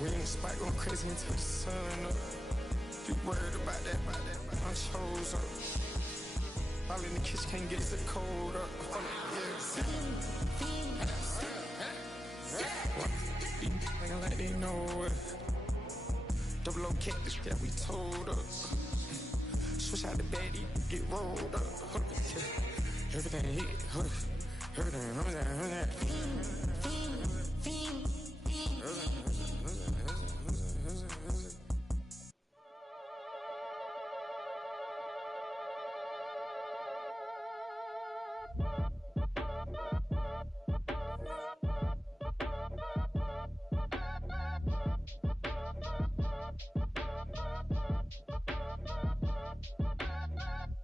We in the spot going crazy until the sun up. You worried about that, I'm chosen. All in the kitchen can't get the cold up. Nigga like they know it. Double O cactus, yeah, we told us. Switch out the baddie, get rolled up. Everything hit, everything.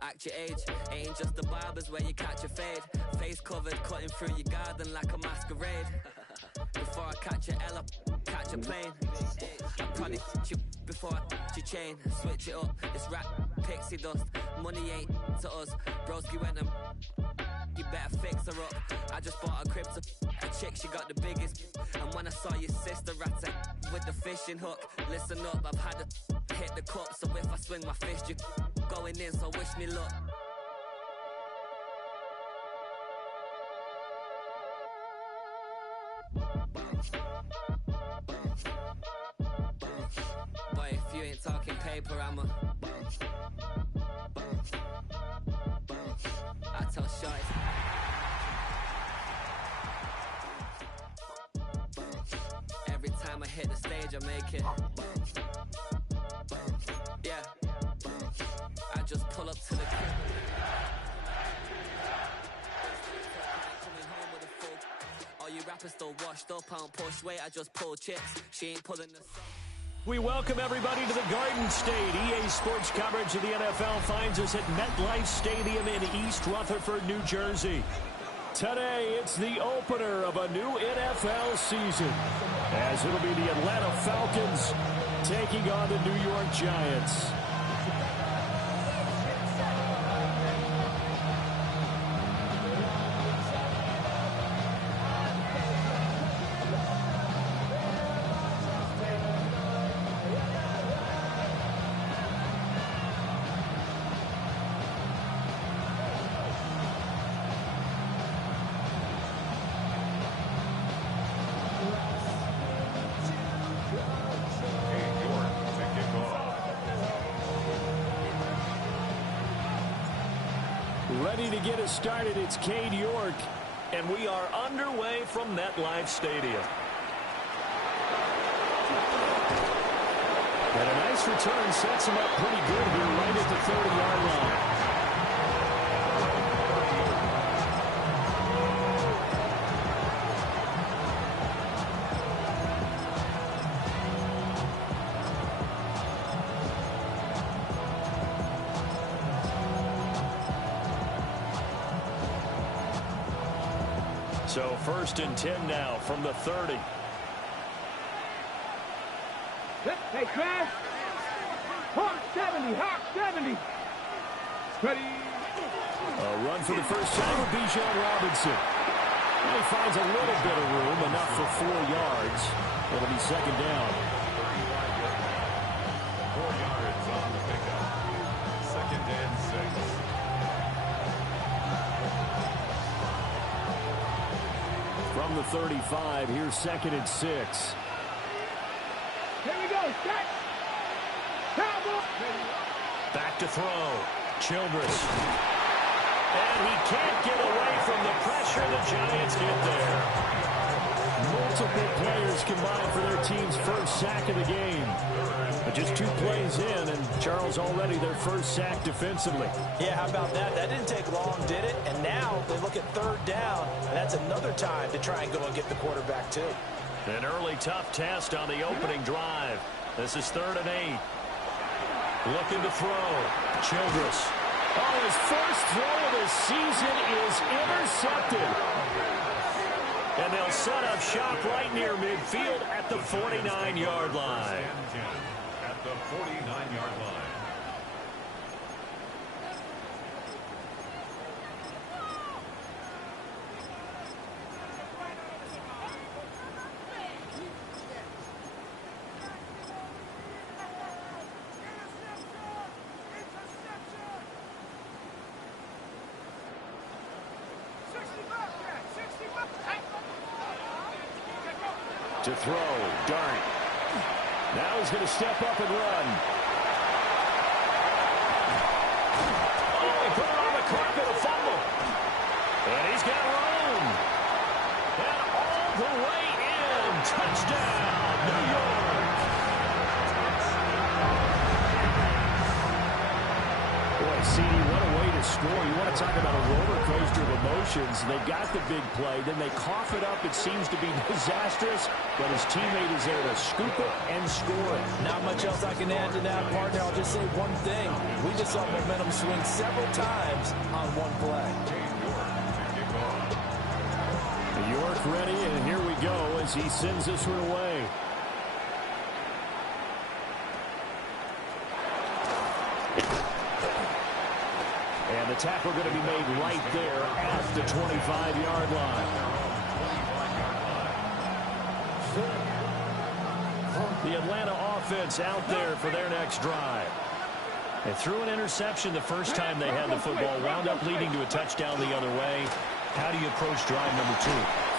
Act your age, ain't just the barbers where you catch a fade. Face covered, cutting through your garden like a masquerade. Before I catch a L up, catch a plane. I probably you before I your chain. Switch it up, it's rap, pixie dust. Money ain't to us, broski went and you better fix her up. I just bought a crib to a chick, she got the biggest. And when I saw your sister rat with the fishing hook, listen up, I've had to hit the cup. So if I swing my fist, you going in, so wish me luck. Boy, if you ain't talking paper, I'm a I tell shots. Every time I hit the stage, I make it. Yeah, I just pull up to the crib. All you rappers still washed up, I don't push weight, I just pull chips. She ain't pulling the sun. We welcome everybody to the Garden State. EA Sports coverage of the NFL finds us at MetLife Stadium in East Rutherford, New Jersey. Today, it's the opener of a new NFL season, as it'll be the Atlanta Falcons taking on the New York Giants. Ready to get us started, it's Cade York, and we are underway from MetLife Stadium. And a nice return sets him up pretty good here right at the 30-yard line. So 1st and 10 now from the 30. Hey, Crash! Hawk 70! Hawk 70! Ready! A run for the first time with Bijan Robinson. And he finds a little bit of room, enough for 4 yards. It'll be 2nd down. 4 yards on the pickup. 2nd and 6. From the 35, here's 2nd and 6. Here we go, set! Cowboy! Back to throw. Childress. And he can't get away from the pressure. The Giants get there. Multiple players combined for their team's first sack of the game. But just 2 plays in, and Charles already their first sack defensively. Yeah, how about that? That didn't take long, did it? And now they look at 3rd down, and that's another time to try and go and get the quarterback, too. An early tough test on the opening drive. This is 3rd and 8. Looking to throw. Childress. Oh, his first throw of the season is intercepted. And they'll set up shop right near midfield at the 49-yard line. At the 49-yard line. To throw. Dart. Now he's going to step up and run. Oh, he put it on the carpet, a fumble. And he's got room. And all the way in. Touchdown, New York. Boy, CD, what a way to score. You want to talk about a roller coaster of emotions. They got the big play, then they cough it up. It seems to be disastrous, but his teammate is there to scoop it and score it. Not much else I can add to that, partner. I'll just say one thing. We just saw momentum swing several times on one play. York ready, and here we go as he sends this one away. And the tackle going to be made right there at the 25-yard line. The Atlanta offense out there for their next drive. They threw an interception the first time they had the football, wound up leading to a touchdown the other way. How do you approach drive number 2?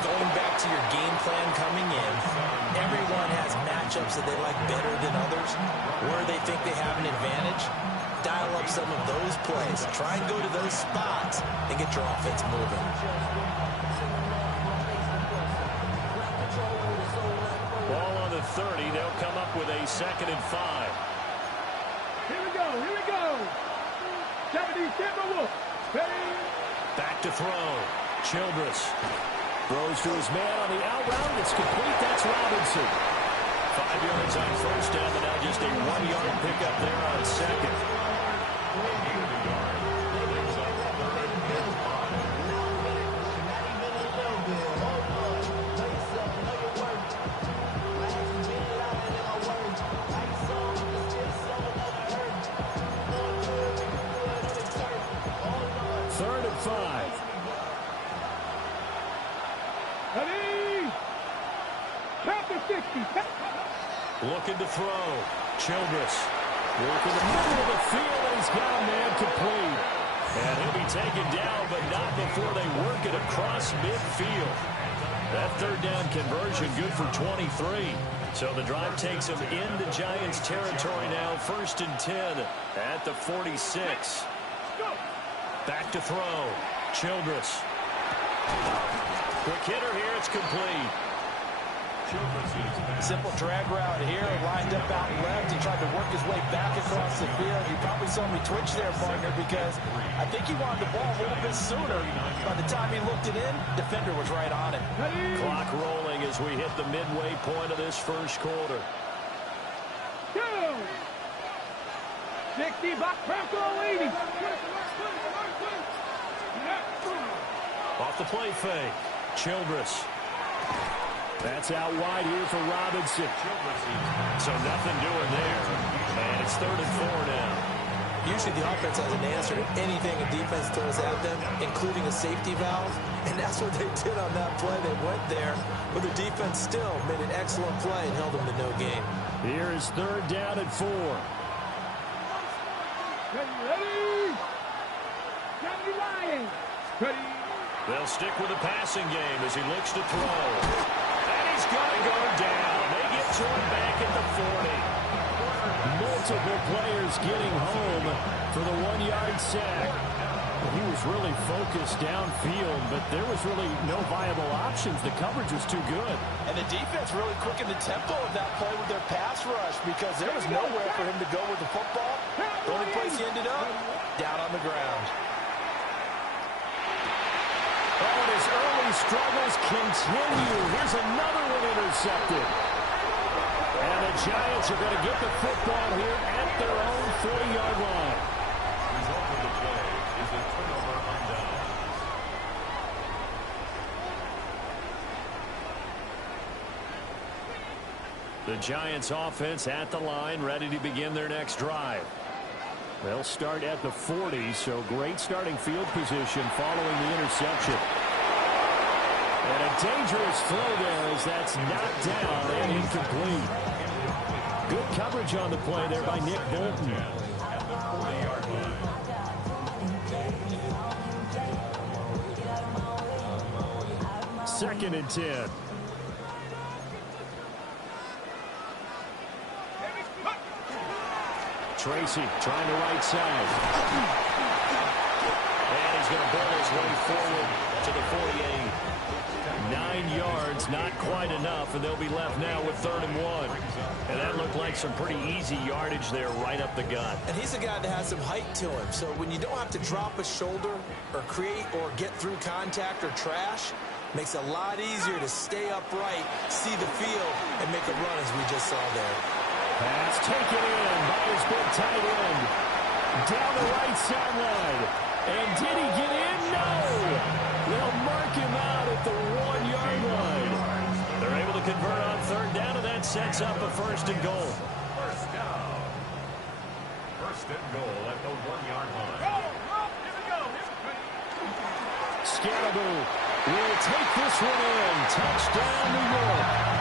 Going back to your game plan coming in, everyone has matchups that they like better than others, where they think they have an advantage. Dial up some of those plays. Try and go to those spots and get your offense moving. Ball on the 30. They'll come up with a 2nd and 5. Here we go, here we go. 70 Timberwolves. Back to throw. Childress throws to his man on the out route. It's complete. That's Robinson. 5 yards on first down, and now just a 1-yard pickup there on 2nd. Looking to throw. Childress working the middle of the field, and he's got a man complete. And he'll be taken down, but not before they work it across midfield. That 3rd down conversion good for 23. So the drive takes them into Giants territory now. 1st and 10 at the 46. Back to throw. Childress. Quick hitter here. It's complete. Simple drag route here, lined up out left. He tried to work his way back across the field. You probably saw me twitch there, partner, because I think he wanted the ball a little bit sooner. By the time he looked it in, defender was right on it. Clock rolling as we hit the midway point of this first quarter. 60 back, Franco 80. Off the play fake. Childress. That's out wide here for Robinson. So nothing doing there. And it's 3rd and 4 now. Usually the offense has an answer to anything a defense throws at them, including a safety valve. And that's what they did on that play. They went there, but the defense still made an excellent play and held them to no gain. Here is 3rd down and 4. Ready? Lions. Ready? They'll stick with the passing game as he looks to throw. And he's going to go down. They get to him back at the 40. Multiple players getting home for the 1-yard sack. He was really focused downfield, but there was really no viable options. The coverage was too good. And the defense really quickened the tempo of that play with their pass rush because there was nowhere for him to go with the football. The only place he ended up, down on the ground. Oh, and his early struggles continue. Here's another one intercepted. And the Giants are going to get the football here at their own 40-yard line. Result of the play is a turnover on down. The Giants offense at the line, ready to begin their next drive. They'll start at the 40, so great starting field position following the interception. And a dangerous throw there as that's knocked down and incomplete. Good coverage on the play there by Nick Bolton. At the 40-yard line. 2nd and 10. Tracy trying to right side. And he's going to build his way forward to the 48. 9 yards, not quite enough, and they'll be left now with 3rd and 1. And that looked like some pretty easy yardage there right up the gut. And he's a guy that has some height to him, so when you don't have to drop a shoulder or create or get through contact or trash, makes it a lot easier to stay upright, see the field, and make a run as we just saw there. Pass taken in by his big tight end. Down the right sideline. And did he get in? No! They'll mark him out at the 1-yard line. They're able to convert on 3rd down, and that sets up a 1st and goal. First down. 1st and goal at the 1-yard line. Here we go. Scannaboo will take this one in. Touchdown, New York.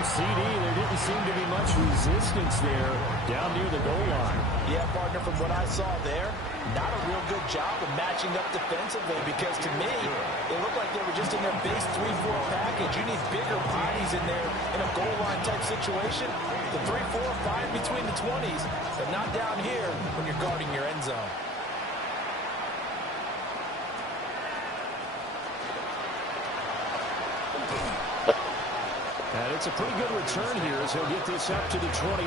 CD, there didn't seem to be much resistance there down near the goal line. Yeah, partner, from what I saw there, not a real good job of matching up defensively because to me, it looked like they were just in their base 3-4 package. You need bigger bodies in there in a goal line type situation. The 3-4, fine between the 20s, but not down here when you're guarding your end zone. And it's a pretty good return here as he'll get this up to the 29.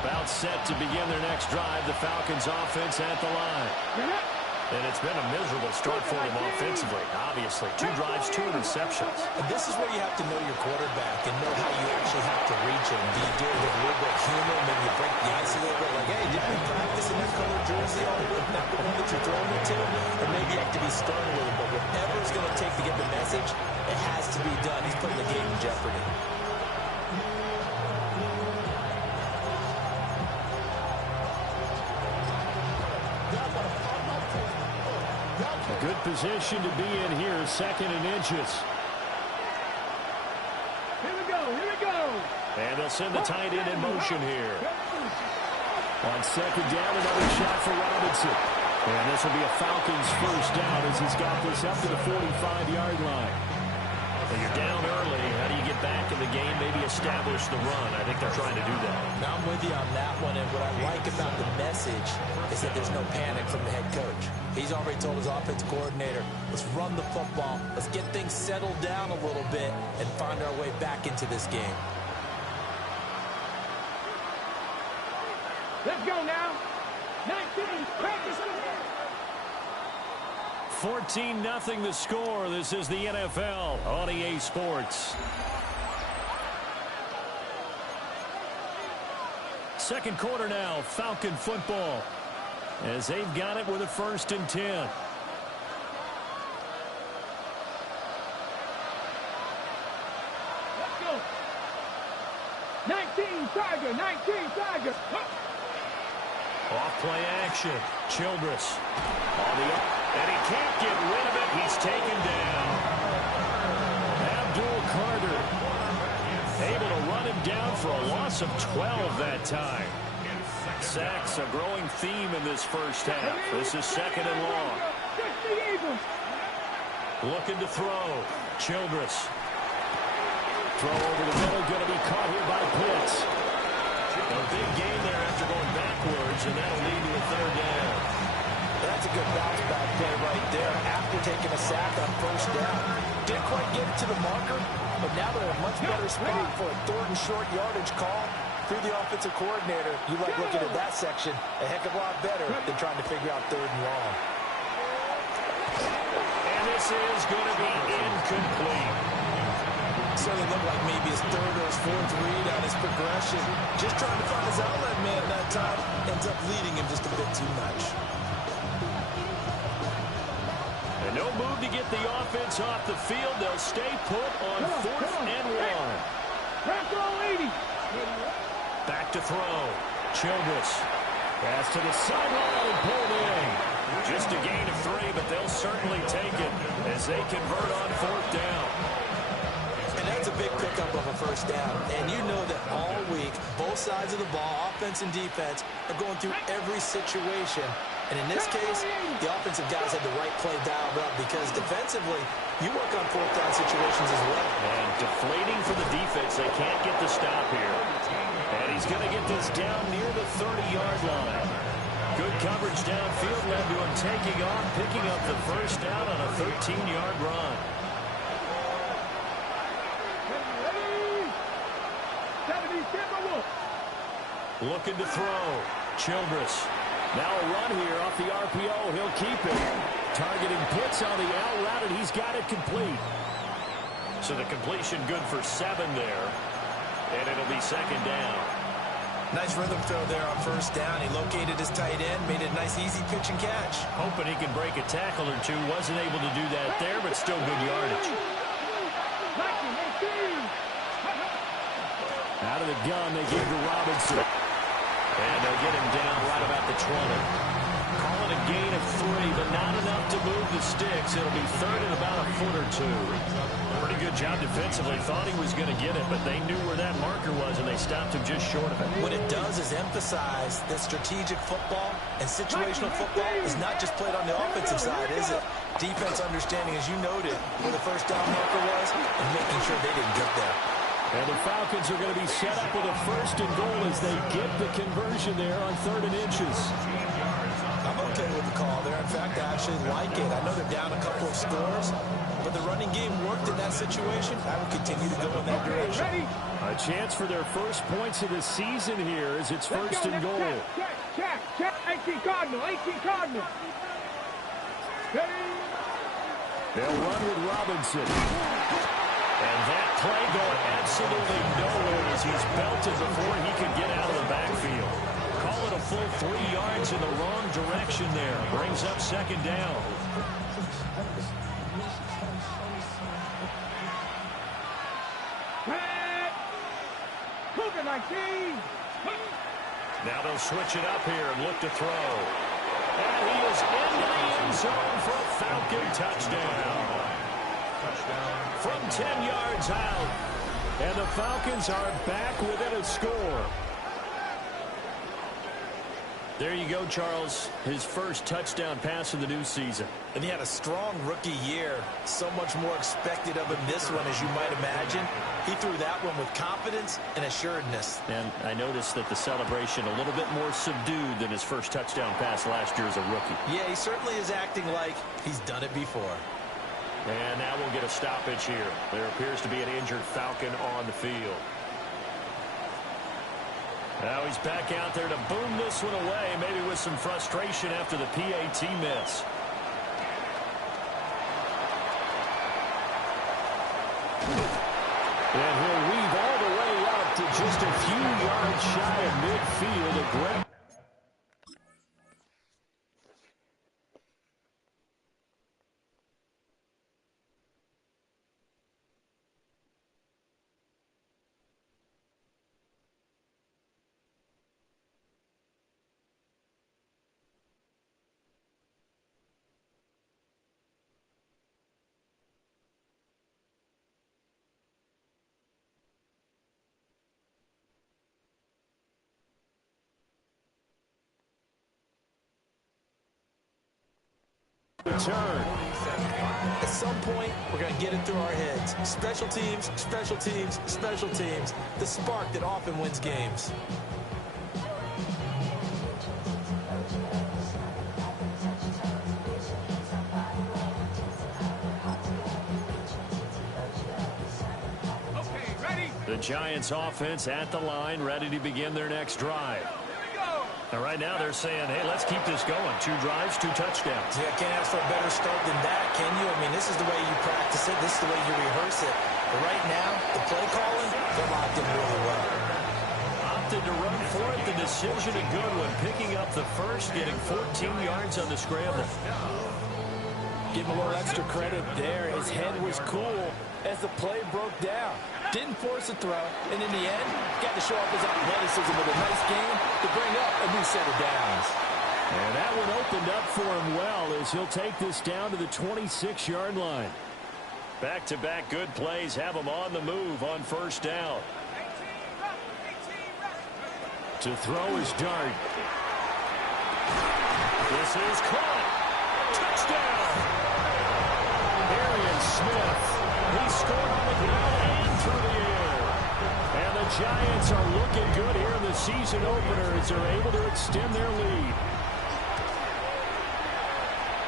About set to begin their next drive, the Falcons offense at the line. And it's been a miserable start for them offensively. Obviously, 2 drives, 2 interceptions. And this is where you have to know your quarterback and know how you actually have to reach him. Do you do it with a little bit of humor, maybe you break the ice a little bit, like, hey, didn't we practice in that color jersey all the way, not the one that you're throwing it to? Or maybe you have to be stern with him, but whatever it's going to take to get the message, it has to be done. He's putting the game in jeopardy. Good position to be in here, 2nd and inches. Here we go. And they'll send the tight end in motion here. On 2nd down, another shot for Robinson. And this will be a Falcons 1st down as he's got this up to the 45-yard line. When you're down early, how do you get back in the game, maybe establish the run? I think they're trying to do that. Now I'm with you on that one, and what I like about the message is that there's no panic from the head coach. He's already told his offensive coordinator, let's run the football, let's get things settled down a little bit, and find our way back into this game. Let's go now. 19, practice. 14-0 the score. This is the NFL on EA Sports. Second quarter now, Falcon football, as they've got it with a 1st and 10. Let's go. 19 Tiger. Off play action. Childress on the up. And he can't get rid of it. He's taken down. Abdul Carter able to run him down for a loss of 12 that time. Sacks a growing theme in this 1st half. This is 2nd and long. Looking to throw. Childress. Throw over the middle. Going to be caught here by Pitts. A big game there after going backwards, and that'll lead to a 3rd down. That's a good bounce back play right there after taking a sack on 1st down. Didn't quite get it to the marker, but now they're in a much better spot for a 3rd and short yardage call through the offensive coordinator. You like looking at that section a heck of a lot better than trying to figure out 3rd and long. And this is going to be incomplete. Certainly looked like maybe his 3rd or his 4th read on his progression. Just trying to find his outlet man that time. Ends up leading him just a bit too much. And no move to get the offense off the field. They'll stay put on 4th and 1. Back to throw. Childress. Pass to the sideline and pulled in. Just a gain of 3, but they'll certainly take it as they convert on 4th down. pickup of a first down. And you know that all week, both sides of the ball, offense and defense, are going through every situation. And in this case, the offensive guys had the right play dialed up because defensively, you work on fourth down situations as well. And deflating for the defense. They can't get the stop here. And he's going to get this down near the 30-yard line. Good coverage downfield led to him taking off, picking up the first down on a 13-yard run. Looking to throw. Childress. Now a run here off the RPO. He'll keep it. Targeting Pitts on the out route, and he's got it complete. So the completion good for 7 there. And it'll be second down. Nice rhythm throw there on first down. He located his tight end, made it a nice easy pitch and catch. Hoping he can break a tackle or two. Wasn't able to do that there, but still good yardage. Out of the gun, they give to Robinson. And they'll get him down right about the 20. Calling a gain of 3, but not enough to move the sticks. It'll be third and about a foot or 2. Pretty good job defensively. Thought he was going to get it, but they knew where that marker was, and they stopped him just short of it. What it does is emphasize that strategic football and situational football is not just played on the offensive side, is it? Defense understanding, as you noted, where the first down marker was and making sure they didn't get there. And the Falcons are going to be set up with a first and goal as they get the conversion there on 3rd and inches. I'm okay with the call there. In fact, I actually like it. I know they're down a couple of scores, but the running game worked in that situation. I will continue to go in that direction. A chance for their first points of the season here as it's first and goal. Check. 18 Cardinal. They'll run with Robinson. And that play going absolutely nowhere as he's belted before he could get out of the backfield. Call it a full 3 yards in the wrong direction there. Brings up second down. Now they'll switch it up here and look to throw. And he is into the end zone for a Falcon touchdown. From 10 yards out. And the Falcons are back within a score. There you go, Charles. His first touchdown pass of the new season. And he had a strong rookie year. So much more expected of him this one, as you might imagine. He threw that one with confidence and assuredness. And I noticed that the celebration a little bit more subdued than his first touchdown pass last year as a rookie. Yeah, he certainly is acting like he's done it before. And now we'll get a stoppage here. There appears to be an injured Falcon on the field. Now he's back out there to boom this one away, maybe with some frustration after the PAT miss. And he'll weave all the way up to just a few yards shy of midfield. A great return. At some point, we're going to get it through our heads. Special teams, special teams, special teams. The spark that often wins games. Okay, ready? The Giants offense at the line, ready to begin their next drive. And right now they're saying, hey, let's keep this going. 2 drives, 2 touchdowns. Yeah, can't ask for a better start than that, can you? I mean, this is the way you practice it. This is the way you rehearse it. But right now, the play calling, they're locked in really well. Opted to run for it. The decision a good one. Picking up the first, getting 14 yards on the scramble. Give him a little extra credit there. His head was cool as the play broke down. Didn't force a throw, and in the end, got to show off his athleticism with a nice game to bring up a new set of downs. And that one opened up for him well as he'll take this down to the 26-yard line. Back-to-back good plays have them on the move on first down. To throw is Dart. This is caught. Touchdown! Arian Smith. He scored on the ground and through the air. And the Giants are looking good here in the season opener as they're able to extend their lead.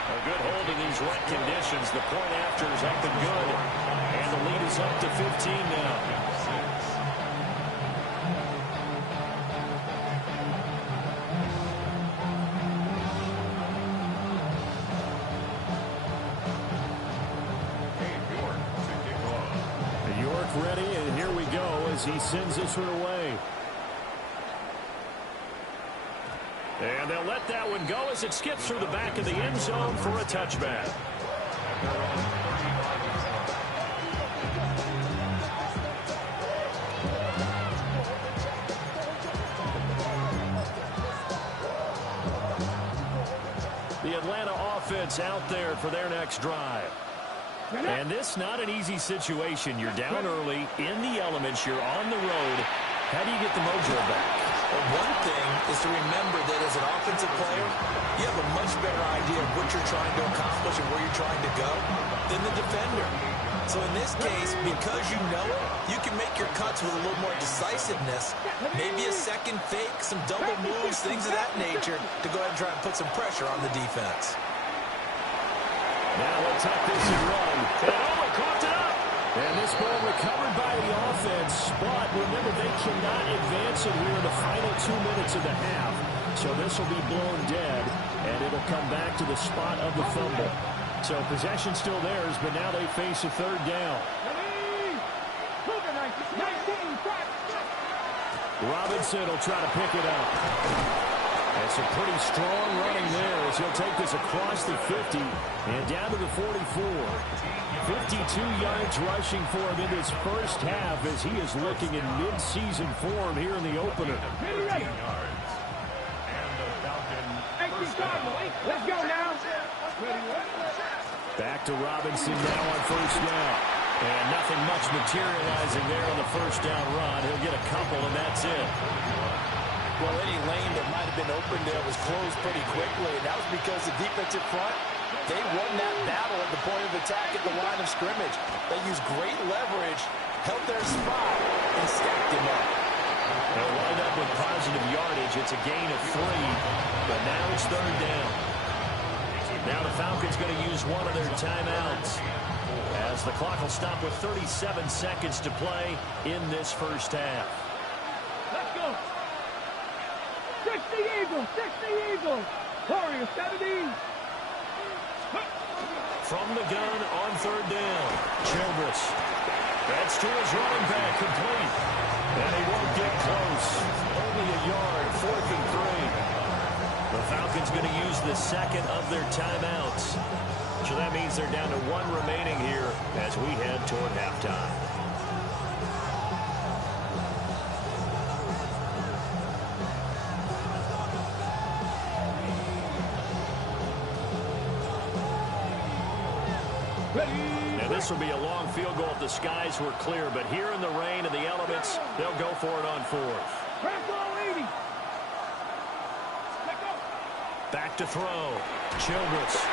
A good hold in these wet conditions. The point afters have been good. And the lead is up to 15 now. Ready, and here we go as he sends this one away. And they'll let that one go as it skips through the back of the end zone for a touchback. The Atlanta offense out there for their next drive. And this not an easy situation. You're down early, in the elements, you're on the road. How do you get the mojo back? Well, one thing is to remember that as an offensive player, you have a much better idea of what you're trying to accomplish and where you're trying to go than the defender. So in this case, because you know it, you can make your cuts with a little more decisiveness, maybe a second fake, some double moves, things of that nature, to go ahead and try and put some pressure on the defense. Now we'll tuck this and run. And Owen caught it up. And this ball recovered by the offense. But remember, they cannot advance it here in the final 2 minutes of the half. So this will be blown dead. And it'll come back to the spot of the fumble. So possession still theirs, but now they face a third down. Robinson will try to pick it up. That's a pretty strong running there as he'll take this across the 50 and down to the 44. 52 yards rushing for him in this first half as he is looking in mid-season form here in the opener. Let's go now. Back to Robinson now on first down. And nothing much materializing there on the first down run. He'll get a couple, and that's it. Well, any lane that might have been open there was closed pretty quickly, and that was because the defensive front, they won that battle at the point of attack at the line of scrimmage. They used great leverage, held their spot, and stacked him up. They'll wind up with positive yardage. It's a gain of 3, but now it's third down. Now the Falcons going to use one of their timeouts as the clock will stop with 37 seconds to play in this first half. Let's go. 60 Eagles, 60 Eagles. Warriors 70. From the gun on third down, Childress. That's to his running back, complete. And he won't get close. Only a yard, 4th and 3. The Falcons going to use the second of their timeouts. So that means they're down to 1 remaining here as we head toward halftime. Now this will be a long field goal if the skies were clear, but here in the rain and the elements, they'll go for it on 4th. Back to throw. Childress.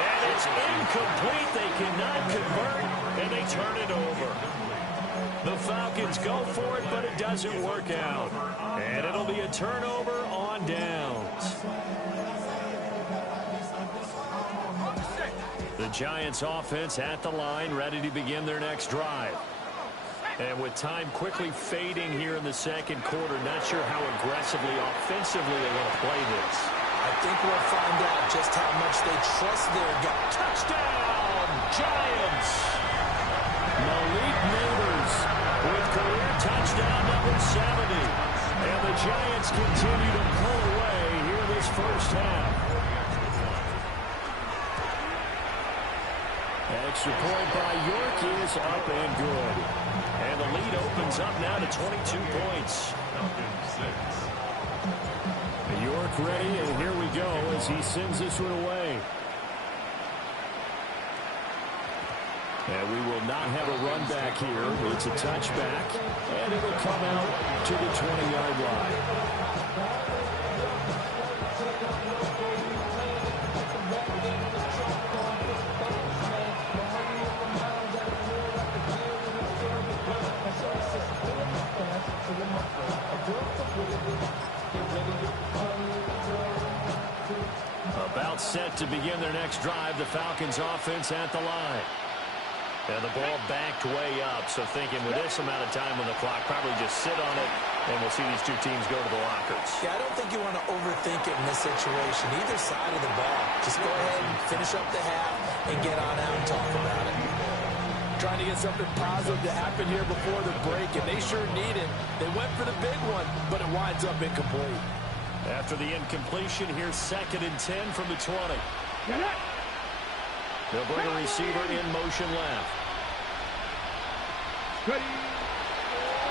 And it's incomplete. They cannot convert, and they turn it over. The Falcons go for it, but it doesn't work out. And it'll be a turnover on downs. The Giants offense at the line, ready to begin their next drive. And with time quickly fading here in the second quarter, not sure how aggressively, offensively they want to play this. I think we'll find out just how much they trust their guy. Touchdown, Giants! Malik Neighbors with career touchdown number 70. And the Giants continue to pull away here this first half. Extra point by York is up and good. And the lead opens up now to 22 points. York ready, and here we go as he sends this one away. And we will not have a run back here. It's a touchback, and it'll come out to the 20-yard line. About set to begin their next drive, the Falcons offense at the line. And the ball backed way up, so thinking with this amount of time on the clock, probably just sit on it, and we'll see these two teams go to the lockers. Yeah, I don't think you want to overthink it in this situation. Either side of the ball. Just go ahead and finish up the half and get on out and talk about it. Trying to get something positive to happen here before the break, and they sure need it. They went for the big one, but it winds up incomplete. After the incompletion, here's 2nd and 10 from the 20. They'll bring a receiver in motion left.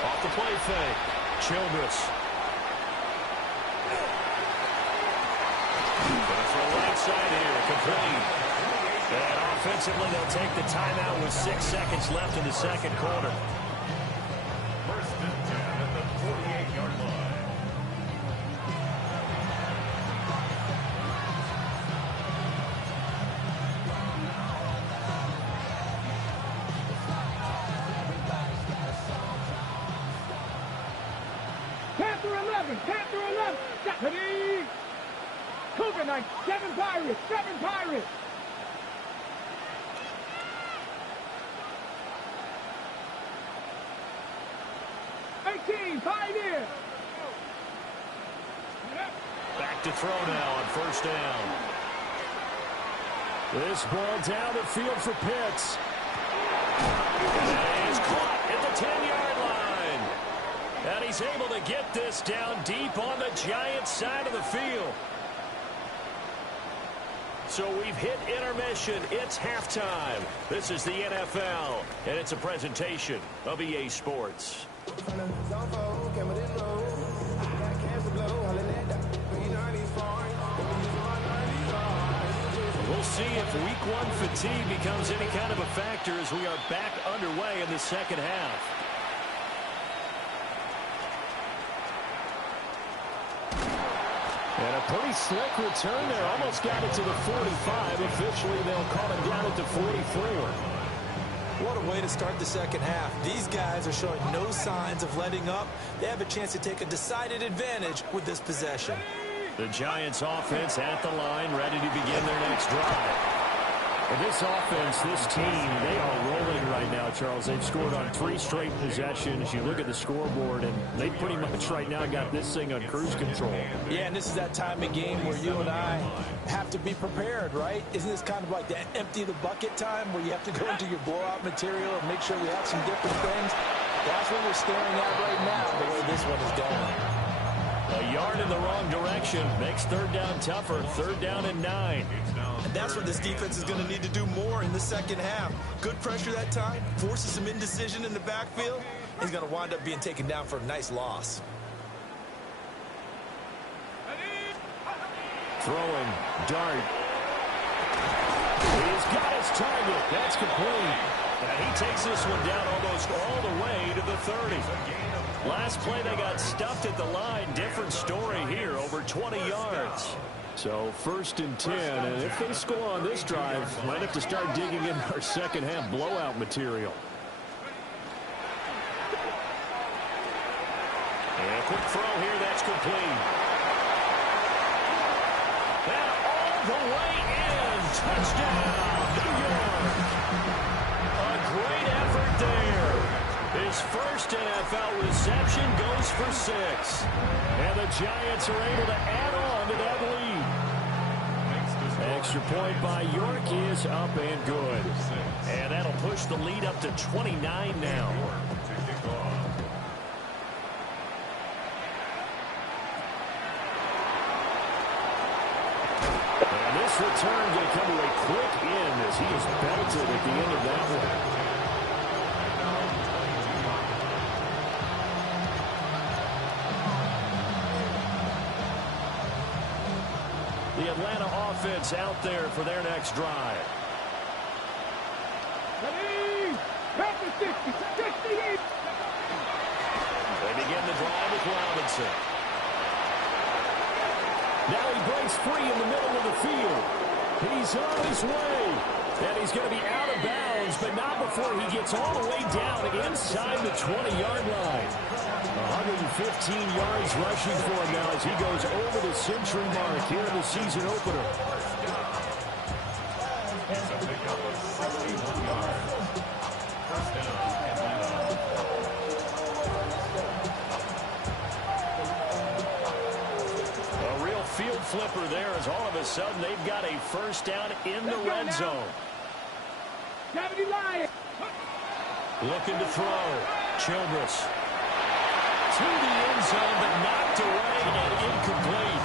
Off the play fake. Childress. Gonna throw right side here. Complete. And offensively, they'll take the timeout with 6 seconds left in the second quarter. 1st and 10 at the 48-yard line. Panther 11. Ready. Cougar Knights. 7 Pirates. 7 Pirates. Pioneer. Back to throw now on 1st down. This ball down the field for Pitts. And he's caught at the 10-yard line. And he's able to get this down deep on the Giants side of the field. So we've hit intermission. It's halftime. This is the NFL, and it's a presentation of EA Sports. We'll see if Week 1 fatigue becomes any kind of a factor as we are back underway in the second half. And a pretty slick return there. Almost got it to the 45. Officially, they'll call him down at the 44. What a way to start the second half. These guys are showing no signs of letting up. They have a chance to take a decided advantage with this possession. The Giants offense at the line, ready to begin their next drive. And this offense, this team, they are rolling right now, Charles. They've scored on 3 straight possessions. You look at the scoreboard, and they pretty much right now got this thing on cruise control. Yeah, and this is that time of game where you and I have to be prepared, right? Isn't this kind of like the empty the bucket time where you have to go into your blowout material and make sure we have some different things? That's what we're staring at right now, the way this one is going. A yard in the wrong direction makes 3rd down tougher. 3rd down and 9. And that's what this defense is going to need to do more in the second half. Good pressure that time, forces some indecision in the backfield. He's going to wind up being taken down for a nice loss. Throwing, dart. He's got his target. That's complete. And he takes this one down almost all the way to the 30. Last play, they got stuffed at the line. Different story here, over 20 yards. So 1st and 10, and if they score on this drive, might have to start digging in our second half blowout material. And a quick throw here, that's complete. And all the way in, touchdown, New York. A great effort there. His first NFL reception goes for 6. And the Giants are able to add on to that lead. Extra point by York is up and good. And that'll push the lead up to 29 now. And this return going to come to a quick end as he is belted at the end of that one. The Atlanta offense out there for their next drive. Ready. They begin the drive with Robinson. Now he breaks free in the middle of the field. He's on his way. And he's going to be out of bounds, but not before he gets all the way down inside the 20-yard line. 115 yards rushing for him now as he goes over the century mark here in the season opener. A real field flipper there as all of a sudden they've got a first down in the red zone. Looking to throw. Childress. To the end zone, but knocked away and incomplete.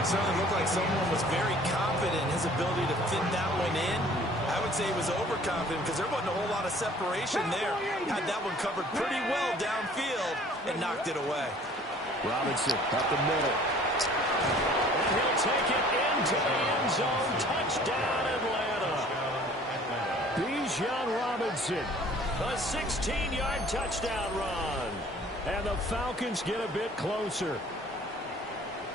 It certainly looked like someone was very confident in his ability to fit that one in. I would say he was overconfident because there wasn't a whole lot of separation there. Had that one covered pretty well downfield and knocked it away. Robinson up the middle. And he'll take it into the end zone. Touchdown, Atlanta. Bijan Robinson. A 16-yard touchdown run. And the Falcons get a bit closer.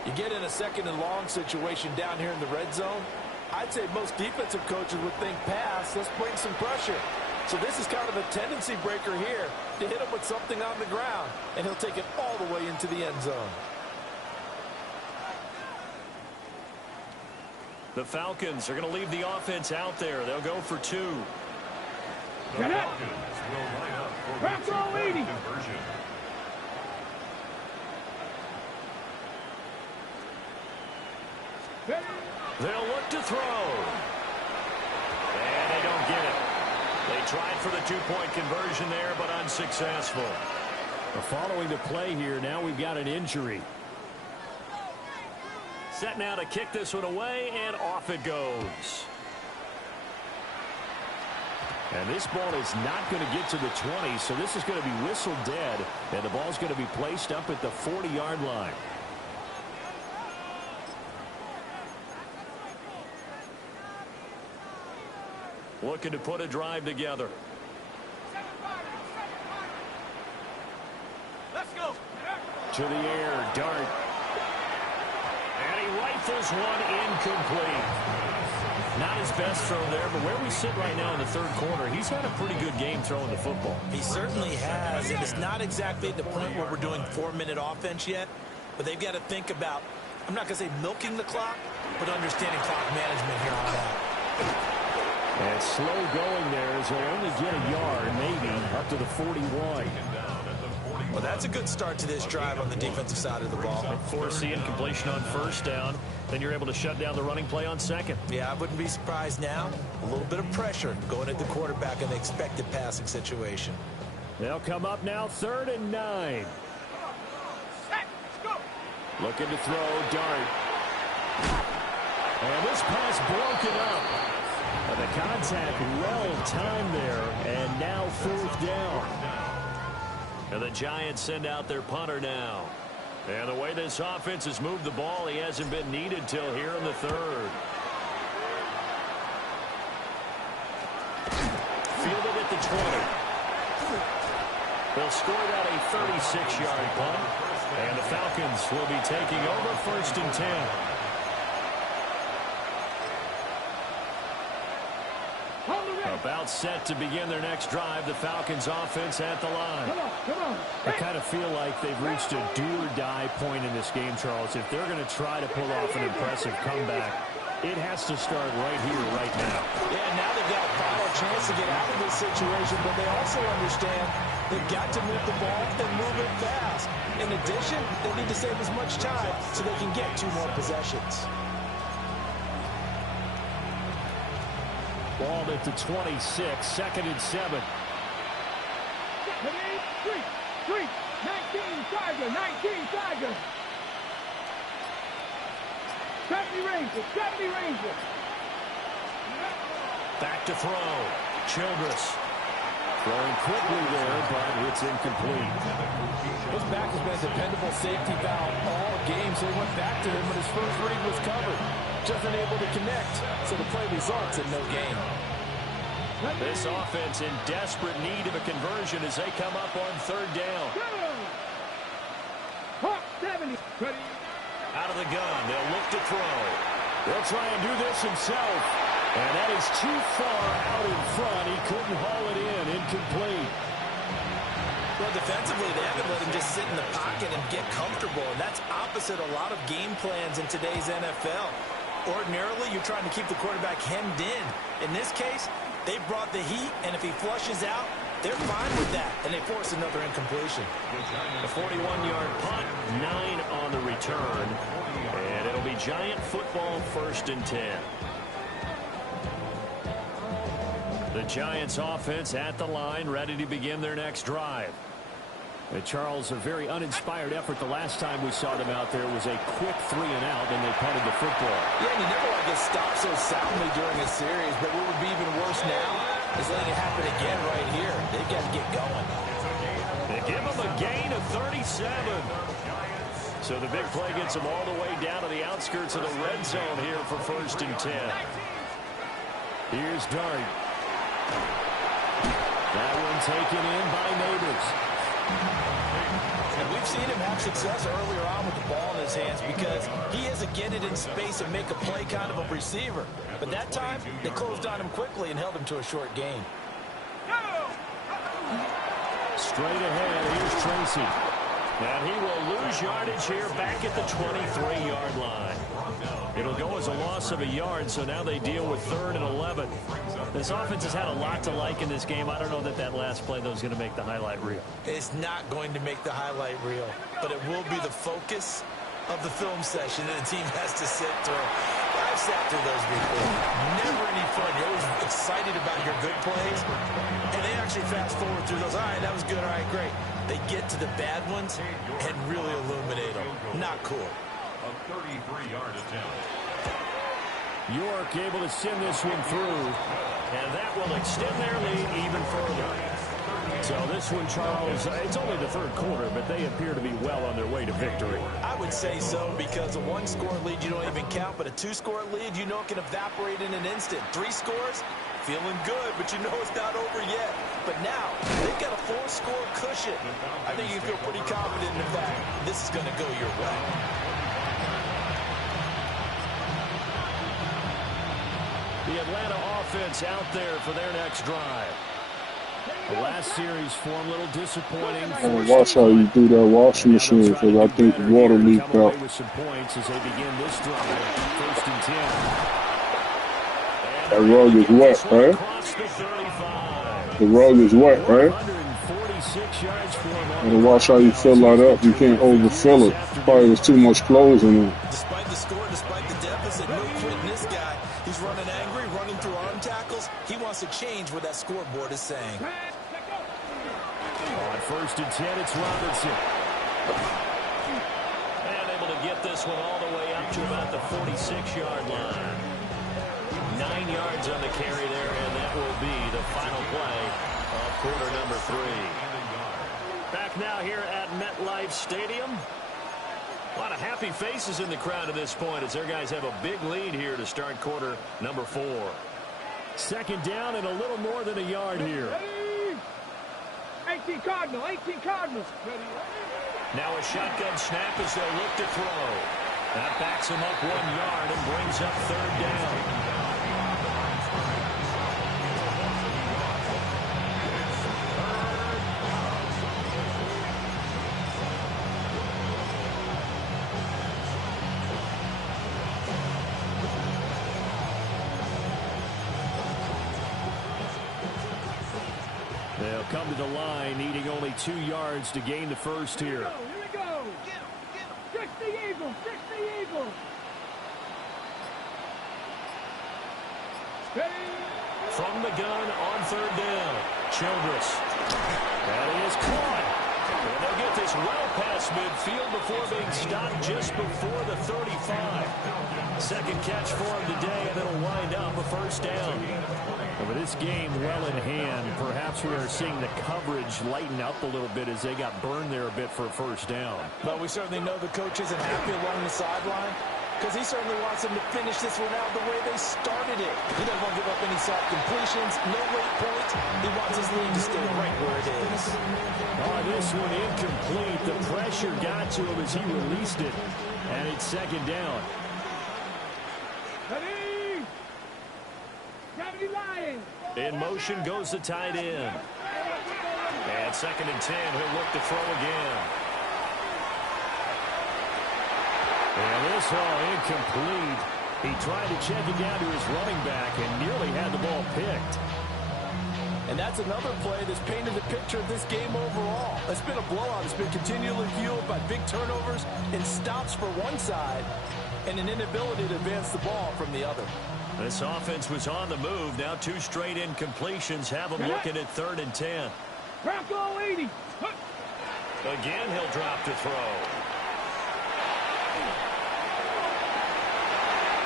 You get in a second and long situation down here in the red zone. I'd say most defensive coaches would think pass. Let's bring some pressure. So this is kind of a tendency breaker here to hit him with something on the ground. And he'll take it all the way into the end zone. The Falcons are going to leave the offense out there. They'll go for two. The Falcons will line up for the two-point conversion. They'll look to throw. And they don't get it. They tried for the two-point conversion there, but unsuccessful. Following the play here, now we've got an injury. Set now to kick this one away, and off it goes. And this ball is not going to get to the 20, so this is going to be whistled dead, and the ball's going to be placed up at the 40-yard line. Looking to put a drive together. Let's go. To the air, Dart. And he rifles one incomplete. Not his best throw there, but where we sit right now in the third quarter, he's had a pretty good game throwing the football. He certainly has, and it's not exactly at the point where we're doing 4-minute offense yet, but they've got to think about, I'm not going to say milking the clock, but understanding clock management here on out. And slow going there as they'll only get a yard, maybe, up to the 41. Well, that's a good start to this drive on the defensive side of the ball. Force the incompletion on first down. Then you're able to shut down the running play on second. Yeah, I wouldn't be surprised now. A little bit of pressure going at the quarterback in the expected passing situation. They'll come up now, 3rd and 9. Looking to throw, Dart. And this pass broken up. But the contact well timed there, and now 4th down. And the Giants send out their punter now. And the way this offense has moved the ball, he hasn't been needed till here in the 3rd. Fielded at the 20. They'll score that a 36-yard punt. And the Falcons will be taking over 1st and 10. About set to begin their next drive. The Falcons offense at the line. Come on. I kind of feel like they've reached a do-or-die point in this game, Charles. If they're going to try to pull off an impressive comeback, it has to start right here, right now. Yeah, now they've got a final chance to get out of this situation, but they also understand they've got to move the ball and move it fast. In addition, they need to save as much time so they can get 2 more possessions. Ball at the 26, 2nd and 7. 3, 19, Tiger, 19, Tiger. 70 Ranger. Back to throw. Childress. Throwing quickly there, but it's incomplete. This back has been a dependable safety valve all game, so he went back to him when his first read was covered. Just unable to connect, so the play results in no gain. This offense in desperate need of a conversion as they come up on third down. Out of the gun, they'll look to throw. They'll try and do this himself. And that is too far out in front. He couldn't haul it in. Incomplete. Well, defensively, they haven't let him just sit in the pocket and get comfortable. And that's opposite a lot of game plans in today's NFL. Ordinarily, you're trying to keep the quarterback hemmed in. In this case, they brought the heat, and if he flushes out, they're fine with that, and they force another incompletion. A 41-yard punt, 9 on the return, and it'll be Giant football, 1st and 10. The Giants offense at the line, ready to begin their next drive. And Charles, a very uninspired effort the last time we saw them out there was a quick 3-and-out, and they punted the football. Yeah, and you never want to get stopped so soundly during a series, but what would be even worse now is letting it happen again right here. They've got to get going. They give them a gain of 37. So the big play gets them all the way down to the outskirts of the red zone here for 1st and 10. Here's Dart. That one taken in by Neighbors. And we've seen him have success earlier on with the ball in his hands because he is a get it in space and make a play kind of a receiver. But that time, they closed on him quickly and held him to a short gain. Straight ahead, here's Tracy. And he will lose yardage here back at the 23-yard line. It'll go as a loss of a yard, so now they deal with 3rd and 11. This offense has had a lot to like in this game. I don't know that that last play, though, is going to make the highlight reel. It's not going to make the highlight reel, but it will be the focus of the film session that the team has to sit through. I've sat through those before. Never any fun. You're always excited about your good plays, and they actually fast forward through those. All right, that was good. All right, great. They get to the bad ones and really illuminate them. Not cool. A 33-yard attempt. York able to send this one through, and that will extend their lead even further. So this one, Charles, it's only the 3rd quarter, but they appear to be well on their way to victory. I would say so because a 1-score lead you don't even count, but a 2-score lead you know it can evaporate in an instant. 3 scores, feeling good, but you know it's not over yet. But now, they've got a 4-score cushion. I think you feel pretty confident in the fact this is going to go your way. The Atlanta offense out there for their next drive. The last series form a little disappointing. Watch how you do that washing machine because I think the water leaked out. With some points as they begin this drive. 1st and 10. That rug is wet, right? The rug is wet, right? 146 yards for him. And watch how you fill that up. You can't overfill it. Probably was too much clothes in there. Despite the score, despite the deficit, no quitting this guy. He's running angry, running through arm tackles. He wants to change what that scoreboard is saying. On 1st and 10, it's Robinson. And able to get this one all the way up to about the 46-yard line. 9 yards on the carry there, and that will be the final play of quarter number 3. Back now here at MetLife Stadium. A lot of happy faces in the crowd at this point as their guys have a big lead here to start quarter number 4. 2nd down and a little more than a yard here. 18 Cardinal, 18 Cardinals. Now a shotgun snap as they look to throw. That backs him up 1 yard and brings up 3rd down. They'll come to the line, needing only 2 yards to gain the first here. Here we go. Fix the Eagles. Fix the Eagles. From the gun on 3rd down. Childress. That is caught. And they'll get this well past midfield before being stopped just before the 35. 2nd catch for him today, and it'll wind up a 1st down. With this game well in hand, perhaps we are seeing the coverage lighten up a little bit as they got burned there a bit for a 1st down. But we certainly know the coach isn't happy along the sideline. because he certainly wants them to finish this one out the way they started it. He doesn't want to give up any soft completions, no late points. He wants his lead to stay right where it is. Oh, this one incomplete. The pressure got to him as he released it, and it's second down. Ready? Gravity Lions. In motion goes the tight end. And second and 10, he'll look to throw again. And this all incomplete. He tried to check it down to his running back and nearly had the ball picked. And that's another play that's painted the picture of this game overall. It's been a blowout. It's been continually fueled by big turnovers and stops for one side and an inability to advance the ball from the other. This offense was on the move. Now 2 straight incompletions have them looking at 3rd and 10. Bronco 80. Again, he'll drop to throw.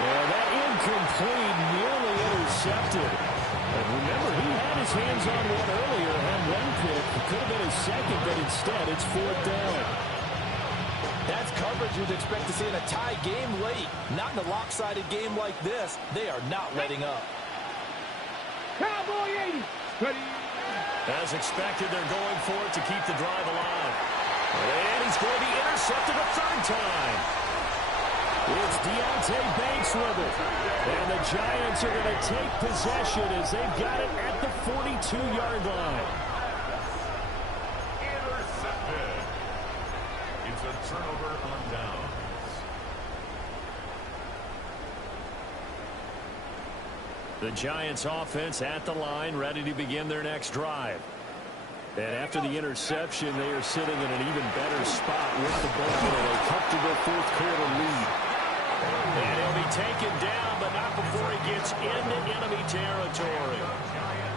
Well, that incomplete nearly intercepted. And remember, he had his hands on one earlier, had one pick. It could have been his second, but instead it's 4th down. That's coverage you'd expect to see in a tie game late. Not in a lopsided game like this. They are not letting up. Cowboy 80. Ready? As expected, they're going for it to keep the drive alive. And he's going to be intercepted a 3rd time. It's Deontay Banks with it. And the Giants are going to take possession as they've got it at the 42-yard line. Intercepted. It's a turnover on downs. The Giants offense at the line, ready to begin their next drive. And after the interception, they are sitting in an even better spot with the ball in a comfortable 4th quarter lead. And he'll be taken down, but not before he gets into enemy territory.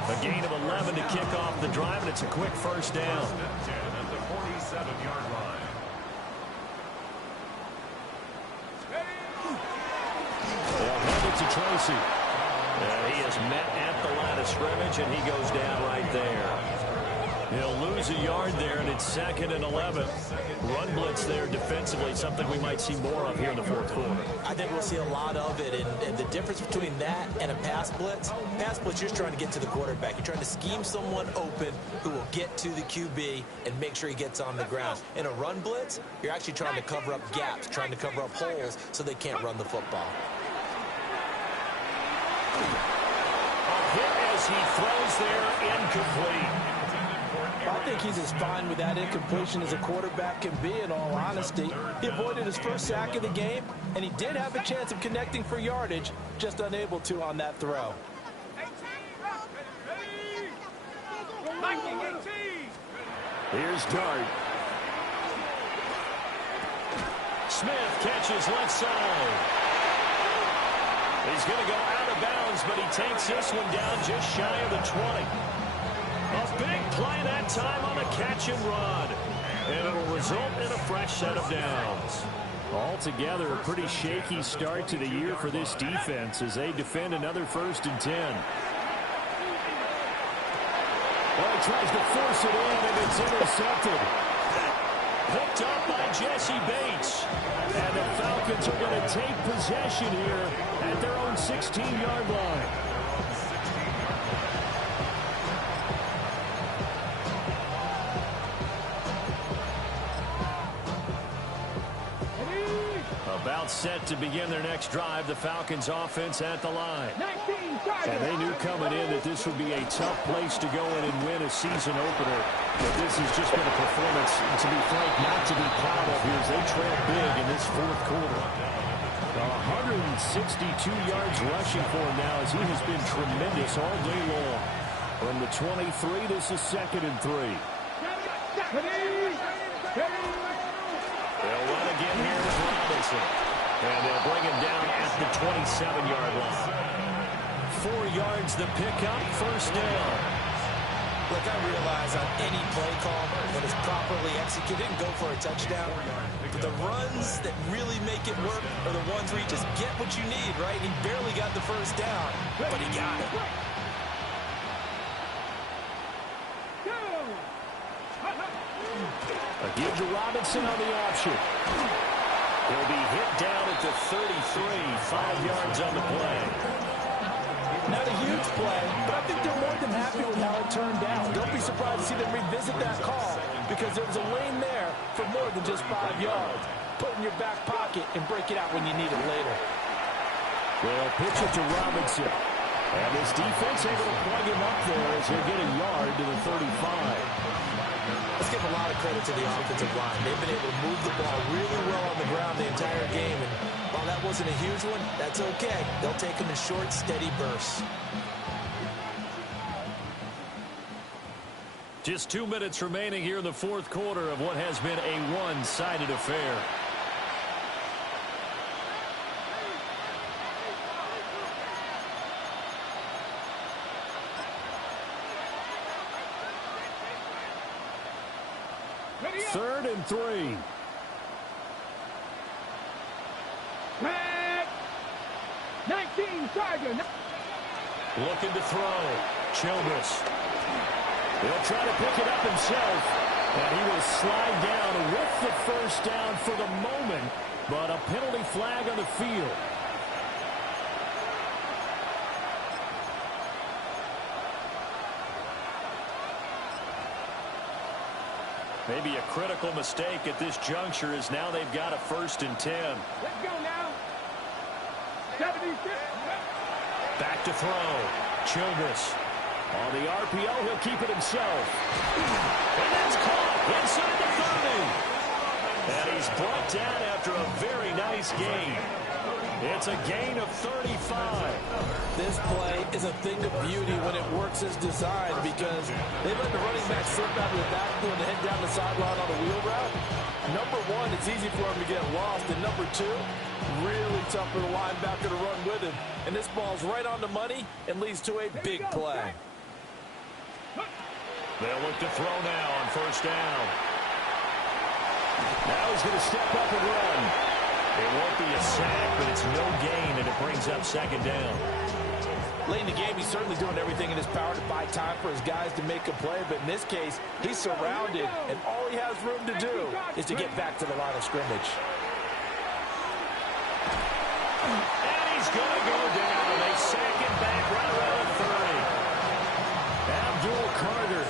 A gain of 11 to kick off the drive, and it's a quick 1st down. At the 47-yard line. They'll hand it to Tracy. He is met at the line of scrimmage, and he goes down right there. He'll lose a yard there, and it's 2nd and 11. Run blitz there defensively, something we might see more of here in the 4th quarter. I think we'll see a lot of it, and the difference between that and a pass blitz, you're just trying to get to the quarterback. You're trying to scheme someone open who will get to the QB and make sure he gets on the ground. In a run blitz, you're actually trying to cover up gaps, trying to cover up holes so they can't run the football. A hit as he throws there, incomplete. I think he's as fine with that incompletion as a quarterback can be, in all honesty. He avoided his first sack of the game, and he did have a chance of connecting for yardage, just unable to on that throw. Here's Dart. Smith catches left side. He's going to go out of bounds, but he takes this one down just shy of the 20. A big play that time on a catch and run. And it'll result in a fresh set of downs. Altogether, a pretty shaky start to the year for this defense as they defend another 1st and 10. Well, he tries to force it in, and it's intercepted. Picked up by Jesse Bates. And the Falcons are going to take possession here at their own 16-yard line. About set to begin their next drive, the Falcons offense at the line. And they knew coming in that this would be a tough place to go in and win a season opener. But this has just been a performance, to be frank, not to be proud of here as they trail big in this 4th quarter. 162 yards rushing for him now as he has been tremendous all day long. From the 23, this is 2nd and 3. They'll run again here with Robinson. And they'll bring him down at the 27-yard line. 4 yards the pickup, 1st down. Look, I realize on any play call, when it's properly executed, and go for a touchdown. But the runs that really make it work are the ones where you just get what you need, right? He barely got the 1st down, but he got it. A give to Robinson on the option. He'll be hit down at the 33, 5 yards on the play. Not a huge play, but I think they're more than happy with how it turned out. Don't be surprised to see them revisit that call because there was a lane there for more than just 5 yards. Put it in your back pocket and break it out when you need it later. They'll pitch it to Robinson. And this defense able to plug him up there as he'll get a yard to the 35. Let's give a lot of credit to the offensive line. They've been able to move the ball really well on the ground the entire game. And while that wasn't a huge one, that's okay. They'll take them in short, steady bursts. Just 2 minutes remaining here in the fourth quarter of what has been a one-sided affair. Third and 3. Red 19, Tiger. Looking to throw. Childress. He'll try to pick it up himself. And he will slide down with the first down for the moment. But a penalty flag on the field. Maybe a critical mistake at this juncture is now they've got a 1st and 10. Let's go now. 76. Back to throw. Childress. On the RPO, he'll keep it himself. And that's caught inside the 30. And he's brought down after a very nice gain. It's a gain of 35. This play is a thing of beauty when it works as designed because they let the running back slip out of the backfield and head down the sideline on a wheel route. Number one, it's easy for him to get lost. And number two, really tough for the linebacker to run with him. And this ball's right on the money and leads to a big play. They'll look to throw now on 1st down. Now he's going to step up and run. It won't be a sack, but it's no gain, and it brings up 2nd down. Late in the game, he's certainly doing everything in his power to buy time for his guys to make a play, but in this case, he's surrounded, and all he has room to do is to get back to the line of scrimmage. And he's going to go down. They sack him back right around 30. Abdul Carter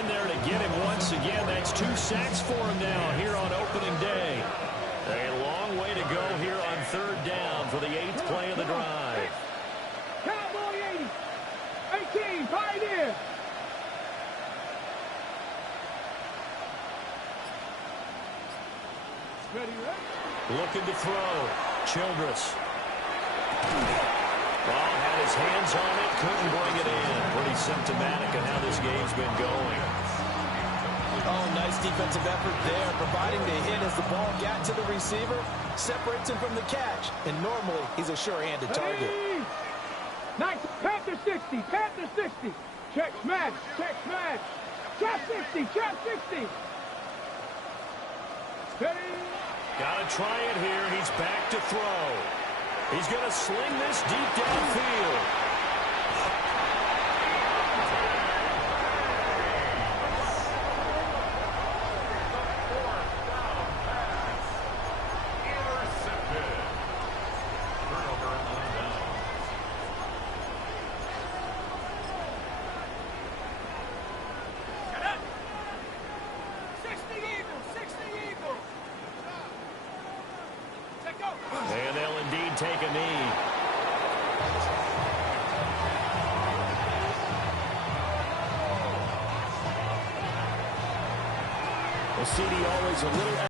in there to get him once again. That's 2 sacks for him now here on opening day. A long way to go here on 3rd down for the 8th play of the drive. Cowboy 80. 18, Pioneer. Ready, ready. Looking to throw. Childress. Ball had his hands on it, couldn't bring it in. Pretty symptomatic of how this game's been going. Oh, nice defensive effort there, providing the hit as the ball got to the receiver, separates him from the catch, and normally he's a sure-handed target. Nice. Panther 60, Panther 60. Check smash, check smash. Trap 60, trap 60. Ready. Gotta try it here. He's back to throw. He's gonna sling this deep downfield. And they'll indeed take a knee. Well, CD always a little